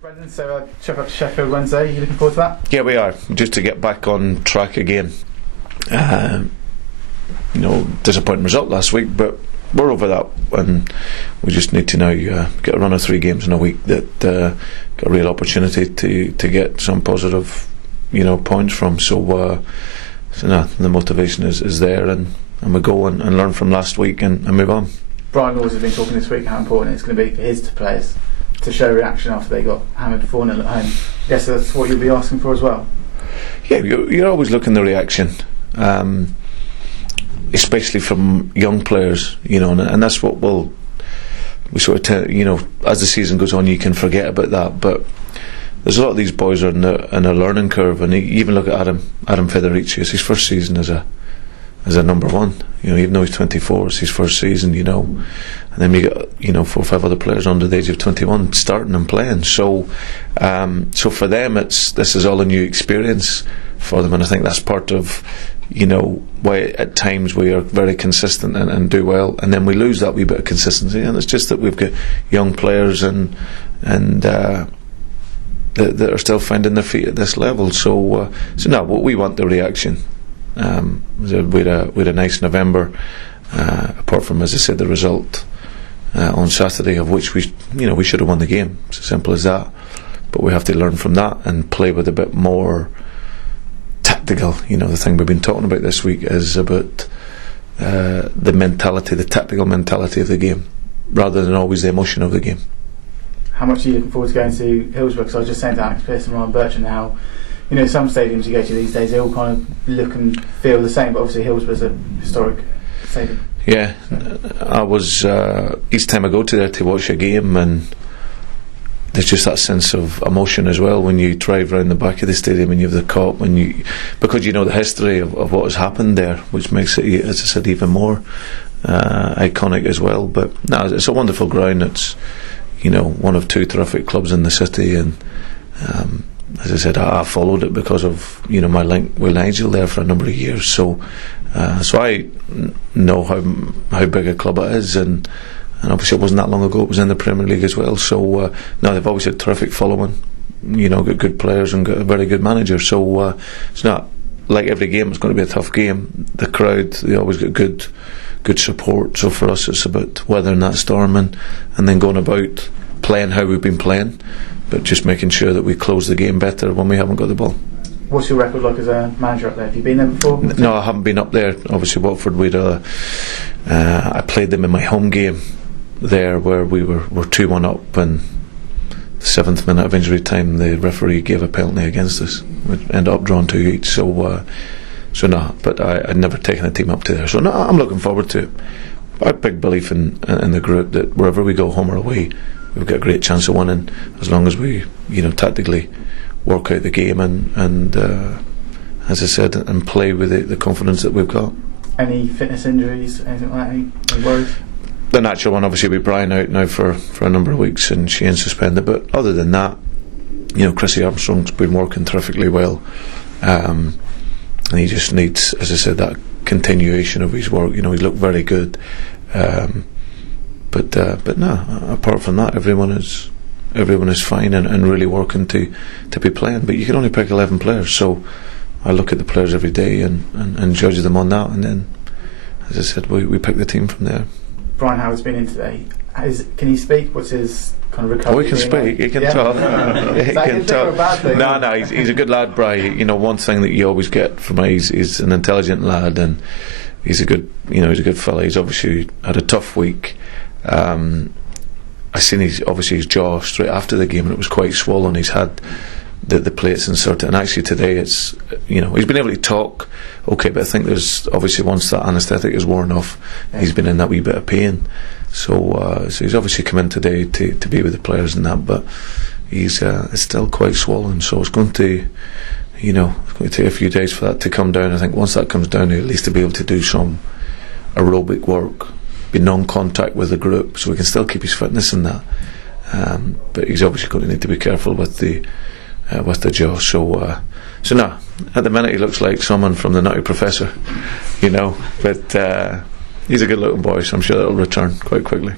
Brendan, so trip up to Sheffield Wednesday, you looking forward to that? Yeah, we are, just to get back on track again. Disappointing result last week, but we're over that, and we just need to now get a run of 3 games in a week that got a real opportunity to get some positive points from. So the motivation is there, and we go and learn from last week and move on. Brian Laws has been talking this week how important it's going to be for his players to show reaction after they got hammered 4-0 at home. I guess that's what you'll be asking for as well. Yeah, you're always looking the reaction, especially from young players, and that's what we sort of as the season goes on, you can forget about that. But there's a lot of these boys are in a learning curve, and you even look at Adam Federici. It's his first season as a number one. Even though he's 24, it's his first season. And then we got 4 or 5 other players under the age of 21 starting and playing. So for them, this is all a new experience for them, and I think that's part of why at times we are very consistent and do well, and then we lose that wee bit of consistency. And it's just that we've got young players and that are still finding their feet at this level. So no, we want the reaction. We had a nice November, apart from, as I said, the result on Saturday, of which we should have won the game. It's as simple as that. But we have to learn from that and play with a bit more tactical. The thing we've been talking about this week is about the tactical mentality of the game, rather than always the emotion of the game. How much are you looking forward to going to Hillsborough? Because I was just saying to Alex Pearce and Ryan Bertrand how some stadiums you go to these days, they all kind of look and feel the same, but obviously Hillsborough's a historic stadium. Yeah, I was each time I go to there to watch a game, and there's just that sense of emotion as well when you drive around the back of the stadium and you have the cop, because you know the history of what has happened there, which makes it, as I said, even more iconic as well. But no, it's a wonderful ground. It's one of 2 terrific clubs in the city, and as I said, I followed it because of my link with Nigel there for a number of years. So I know how big a club it is, and obviously it wasn't that long ago it was in the Premier League as well. So now they've obviously had terrific following, got good players and got a very good manager. So it's not like every game it's going to be a tough game. The crowd, they always get good support. So for us it's about weathering that storm and then going about playing how we've been playing, but just making sure that we close the game better when we haven't got the ball. What's your record like as a manager up there? Have you been there before? No, I haven't been up there. Obviously Watford, I played them in my home game there, where we were 2-1 up, and the 7th minute of injury time the referee gave a penalty against us. We ended up drawn 2 each. So no, but I'd never taken a team up to there. So no, I'm looking forward to it. I have big belief in the group that wherever we go, home or away, we've got a great chance of winning, as long as we tactically work out the game and as I said, and play with the confidence that we've got. Any fitness injuries, anything like that? Any worries? The natural one, obviously, with Brian out now for a number of weeks, and Shane's suspended. But other than that, Chrissy Armstrong's been working terrifically well, and he just needs, as I said, that continuation of his work. He looked very good, but no, apart from that, everyone is fine and really working to be playing. But you can only pick 11 players, so I look at the players every day and judge them on that, and then, as I said, we pick the team from there. Brian Howard's been in today. Can he speak? What's his kind of recovery? Oh, he can speak. He can talk. He can talk. No, he's a good lad, Brian. One thing that you always get from him, he's an intelligent lad, and he's a good fella. He's obviously had a tough week. I seen his jaw straight after the game, and it was quite swollen. He's had the plates inserted, and actually today it's he's been able to talk okay, but I think there's obviously, once that anaesthetic is worn off, he's been in that wee bit of pain. So he's obviously come in today to be with the players and that, but he's it's still quite swollen, so it's going to take a few days for that to come down. I think once that comes down, at least to be able to do some aerobic work, be non-contact with the group, so we can still keep his fitness in that. But he's obviously going to need to be careful with the jaw. So no, at the minute he looks like someone from the Nutty Professor, but he's a good looking boy, so I'm sure that'll return quite quickly.